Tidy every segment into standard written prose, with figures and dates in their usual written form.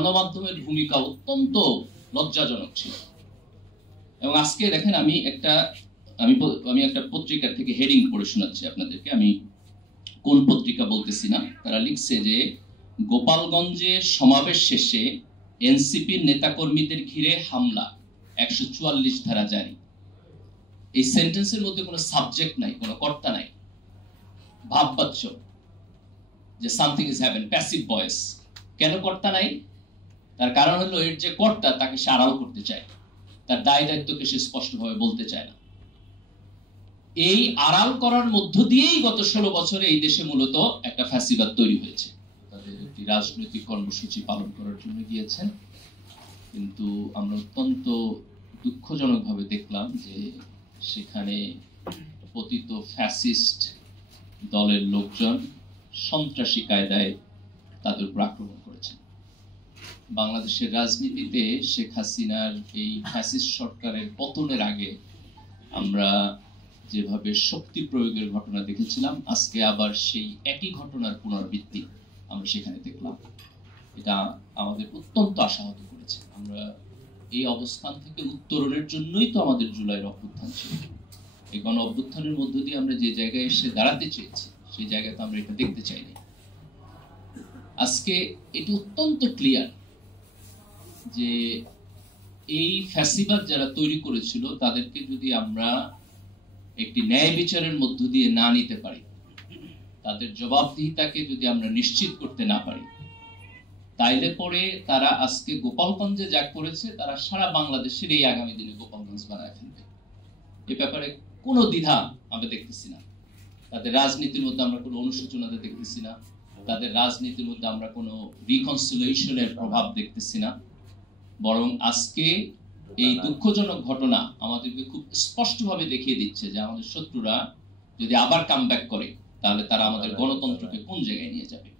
গণমাধ্যমের ভূমিকা অত্যন্ত লজ্জাজনক ছিল। এবং আজকে দেখেন আমি একটা পত্রিকা থেকে হেডিং পড়ে শোনাচ্ছি আপনাদেরকে। আমি কোন পত্রিকা বলতেছি না। তারা লিখছে যে গোপালগঞ্জে সমাবেশ শেষে এনসিপির নেতাকর্মীদের ঘিরে হামলা, 144 ধারা জারি। এই সেন্টেন্সের মধ্যে কোনো সাবজেক্ট নাই, কোনো কর্তা নাই, ভাববাচ্য যে something is happen, passive voice. কেন কর্তা নাই? তার কারণ হলো এর যে কর্তা তাকে সে আড়াল করতে চায়, তার দায় দায়িত্বকে সে স্পষ্টভাবে বলতে চায় না। এই আড়াল করার মধ্য দিয়েই গত 16 বছরে এই দেশে মূলত একটা ফ্যাসিবাদ তৈরি হয়েছে। তাদের একটি রাজনৈতিক কর্মসূচি পালন করার জন্য গিয়েছেন, কিন্তু আমরা অত্যন্ত দুঃখজনকভাবে দেখলাম যে সেখানে পতিত ফ্যাসিস্ট দলের লোকজন সন্ত্রাসী কায়দায় তাদের উপর আক্রমণ করেছেন। বাংলাদেশের রাজনীতিতে শেখ হাসিনার এই ফ্যাসিস্ট সরকারের পতনের আগে আমরা যেভাবে শক্তি প্রয়োগের ঘটনা দেখেছিলাম, আজকে আবার সেই একই ঘটনার পুনরাবৃত্তি আমরা সেখানে দেখলাম। এটা আমাদের অত্যন্ত আশাহত করেছে। আমরা এই অবস্থান থেকে উত্তরণের জন্যই তো আমাদের জুলাইয়ের অভ্যুত্থান ছিল। এই গণ অভ্যুত্থানের মধ্য দিয়ে আমরা যে জায়গায় এসে দাঁড়াতে চেয়েছি সেই জায়গায় তো আমরা এটা দেখতে চাইনি। আজকে এটি অত্যন্ত ক্লিয়ার যে এই ফ্যাসিবাদ যারা তৈরি করেছিল তাদেরকে যদি আমরা একটি ন্যায় বিচারের মধ্য দিয়ে না নিতে পারি, তাদের জবাবদিহিতাকে যদি আমরা নিশ্চিত করতে না পারি, তাইলে পরে তারা আজকে গোপালগঞ্জে যা করেছে তারা সারা বাংলাদেশের এই আগামী দিনে গোপালগঞ্জ বানায় ফেলবে। এ ব্যাপারে কোনো দ্বিধা আমরা দেখতেছি না। তাদের রাজনীতির মধ্যে আমরা কোনো অনুশোচনাতে দেখতেছি না, তাদের রাজনীতির মধ্যে আমরা কোনো রিকনসিলিয়েশনের প্রভাব দেখতেছি না। বরং আজকে এই দুঃখজনক ঘটনা আমাদেরকে খুব স্পষ্টভাবে দেখিয়ে দিচ্ছে যে আমাদের শত্রুরা যদি আবার কামব্যাক করে তাহলে তারা আমাদের গণতন্ত্রকে কোন জায়গায় নিয়ে যাবে।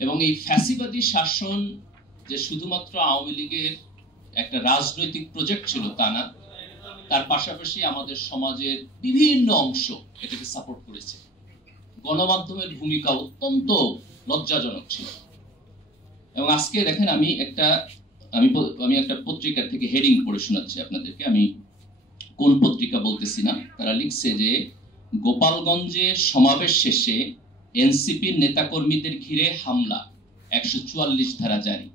এবং এই ফ্যাসিবাদী শাসন যে শুধুমাত্র আওয়ামী লীগের একটা রাজনৈতিক প্রজেক্ট ছিল তা না, তার পাশাপাশি আমাদের সমাজের বিভিন্ন অংশ এটাকে সাপোর্ট করেছে। গণমাধ্যমের ভূমিকা অত্যন্ত লজ্জাজনক ছিল। এবং আজকে দেখেন আমি একটা পত্রিকা থেকে হেডিং পড়ে শোনাচ্ছি আপনাদেরকে। আমি কোন পত্রিকা বলতেছি না। তারা লিখছে যে গোপালগঞ্জে সমাবেশ শেষে এনসিপির নেতাকর্মীদের ঘিরে হামলা, 144 ধারা জারি।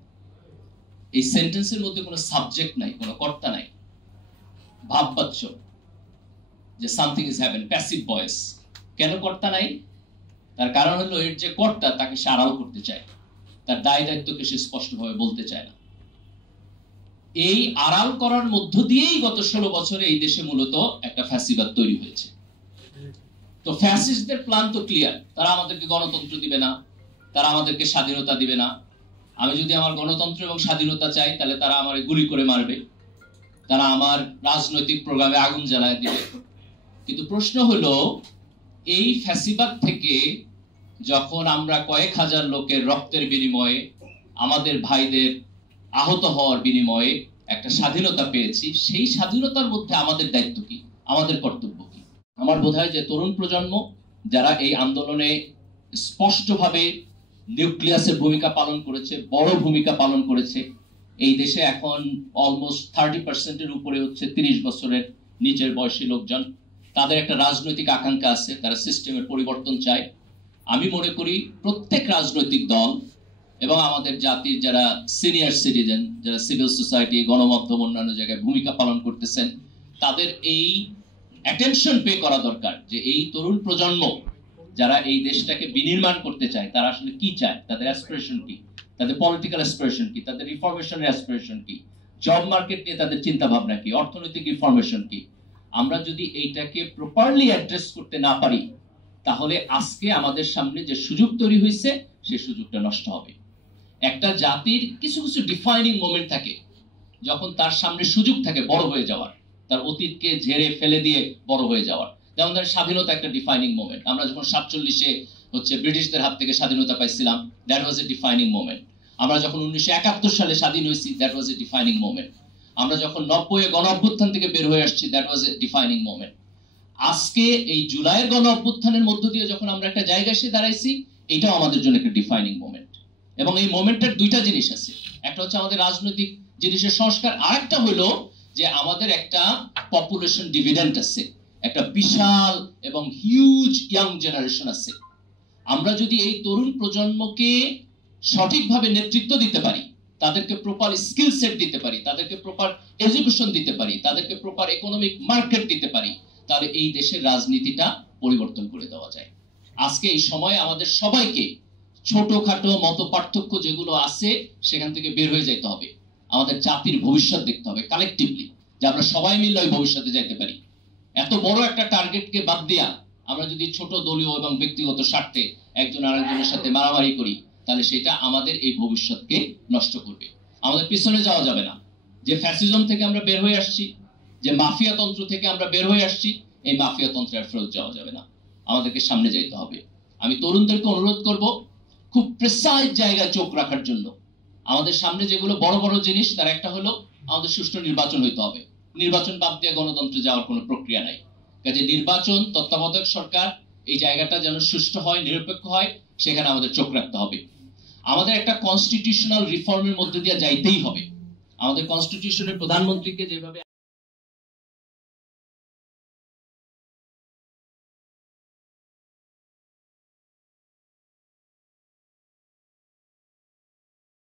এই সেন্টেন্সের মধ্যে কোনো সাবজেক্ট নাই, কোনো কর্তা নাই, ভাববাচ্য যে something is happen, passive voice. কেন কর্তা নাই? তার কারণ হলো এর যে কর্তা তাকে সে আড়াল করতে চায়, তার দায় দায়িত্বকে সে স্পষ্টভাবে বলতে চায় না। এই আড়াল করার মধ্য দিয়েই গত 16 বছরে এই দেশে মূলত একটা ফ্যাসিবাদ তৈরি হয়েছে। তো ফ্যাসিস্টদের প্ল্যান তো ক্লিয়ার। তারা আমাদেরকে গণতন্ত্র দিবে না, তারা আমাদেরকে স্বাধীনতা দিবে না। আমি যদি আমার গণতন্ত্র এবং স্বাধীনতা চাই তাহলে তারা আমারে গুলি করে মারবে, তারা আমার রাজনৈতিক প্রোগ্রামে আগুন জ্বালায় দিবে। কিন্তু প্রশ্ন হলো এই ফ্যাসিবাদ থেকে যখন আমরা কয়েক হাজার লোকের রক্তের বিনিময়ে, আমাদের ভাইদের আহত হওয়ার বিনিময়ে একটা স্বাধীনতা পেয়েছি, সেই স্বাধীনতার মধ্যে আমাদের দায়িত্ব কি, আমাদের কর্তব্য কি? আমার বোধ হয় যে তরুণ প্রজন্ম যারা এই আন্দোলনে স্পষ্টভাবে নিউক্লিয়াসের ভূমিকা পালন করেছে, বড় ভূমিকা পালন করেছে। এই দেশে এখন অলমোস্ট 30%-এর উপরে হচ্ছে 30 বছরের নিচের বয়সী লোকজন। তাদের একটা রাজনৈতিক আকাঙ্ক্ষা আছে, তারা সিস্টেমের পরিবর্তন চায়। আমি মনে করি প্রত্যেক রাজনৈতিক দল এবং আমাদের জাতির যারা সিনিয়র সিটিজেন, যারা সিভিল সোসাইটি, গণমাধ্যম, অন্যান্য জায়গায় ভূমিকা পালন করতেছেন, তাদের এই অ্যাটেনশন পে করা দরকার যে এই তরুণ প্রজন্ম যারা এই দেশটাকে বিনির্মাণ করতে চায় তারা আসলে কি চায়, তাদের অ্যাসপিরেশন কি, তাদের পলিটিক্যাল অ্যাসপিরেশন কি, তাদের রিফরমেশনের অ্যাসপিরেশন কি, জব মার্কেট নিয়ে তাদের চিন্তা ভাবনা কি, অর্থনৈতিক রিফরমেশন কি। আমরা যদি এইটাকে প্রপারলি অ্যাড্রেস করতে না পারি তাহলে আজকে আমাদের সামনে যে সুযোগ তৈরি হয়েছে সেই সুযোগটা নষ্ট হবে। একটা জাতির কিছু কিছু ডিফাইনিং মোমেন্ট থাকে যখন তার সামনে সুযোগ থাকে বড় হয়ে যাওয়ার, তার অতীতকে ঝেড়ে ফেলে দিয়ে বড় হয়ে যাওয়ার। যেমন ধরেন স্বাধীনতা একটা ডিফাইনিং মোমেন্ট। আমরা যখন 47-এ হচ্ছে ব্রিটিশদের হাত থেকে স্বাধীনতা পাইছিলাম, that was A defining moment. আমরা যখন 1971 সালে স্বাধীন হয়েছি, that was A defining moment. আমরা যখন 90-এ গণ অভ্যুত্থান থেকে বের হয়ে আসছি, that was A defining moment. আজকে এই জুলাইয়ের গণ অভ্যুত্থানের মধ্য দিয়ে যখন আমরা একটা জায়গায় এসে দাঁড়াইছি, এটাও আমাদের জন্য একটা ডিফাইনিং মোমেন্ট। এবং এই মোমেন্টের দুইটা জিনিস আছে। একটা হচ্ছে আমাদের রাজনৈতিক জিনিসের সংস্কার, আরেকটা হলো যে আমাদের একটা পপুলেশন ডিভিডেন্ট আছে, একটা বিশাল এবং হিউজ ইয়াং জেনারেশন আছে। আমরা যদি এই তরুণ প্রজন্মকে সঠিকভাবে নেতৃত্ব দিতে পারি, তাদেরকে প্রপার স্কিল সেট দিতে পারি, তাদেরকে প্রপার এডুকেশন দিতে পারি, তাদেরকে প্রপার ইকোনমিক মার্কেট দিতে পারি, তাহলে এই দেশের রাজনীতিটা পরিবর্তন করে দেওয়া যায়। আজকে এই সময় আমাদের সবাইকে ছোটখাটো মত পার্থক্য যেগুলো আছে সেখান থেকে বের হয়ে যেতে হবে। আমাদের জাতির ভবিষ্যৎ দেখতে হবে কালেকটিভলি, যে আমরা সবাই মিলে ওই ভবিষ্যতে যাইতে পারি। এত বড় একটা টার্গেটকে বাদ দিয়া আমরা যদি ছোট দলীয় এবং ব্যক্তিগত স্বার্থে একজন আরেকজনের সাথে মারামারি করি, তাহলে সেটা আমাদের এই ভবিষ্যৎকে নষ্ট করবে। আমাদের পিছনে যাওয়া যাবে না। যে ফ্যাসিজম থেকে আমরা বের হয়ে আসছি, যে মাফিয়া তন্ত্র থেকে আমরা বের হয়ে আসছি, এই মাফিয়া তন্ত্রে আর ফেরত যাওয়া যাবে না। আমাদেরকে সামনে যাইতে হবে। আমি তরুণদেরকে অনুরোধ করব খুব প্রেসাইজ জায়গায় চোখ রাখার জন্য। আমাদের সামনে যেগুলো বড় বড় জিনিস, তার একটা হলো আমাদের সুষ্ঠু নির্বাচন হইতে হবে। নির্বাচন বাদ দিয়ে গণতন্ত্রে যাওয়ার কোনো প্রক্রিয়া নাই। কাজে নির্বাচন, তত্ত্বাবধায়ক সরকার, এই জায়গাটা যেন সুষ্ঠু হয়, নিরপেক্ষ হয়, সেখানে আমাদের চোখ রাখতে হবে। আমাদের একটা কনস্টিটিউশনাল রিফর্মের মধ্যে দিয়ে যাইতেই হবে। আমাদের কনস্টিটিউশনের প্রধানমন্ত্রীকে যেভাবে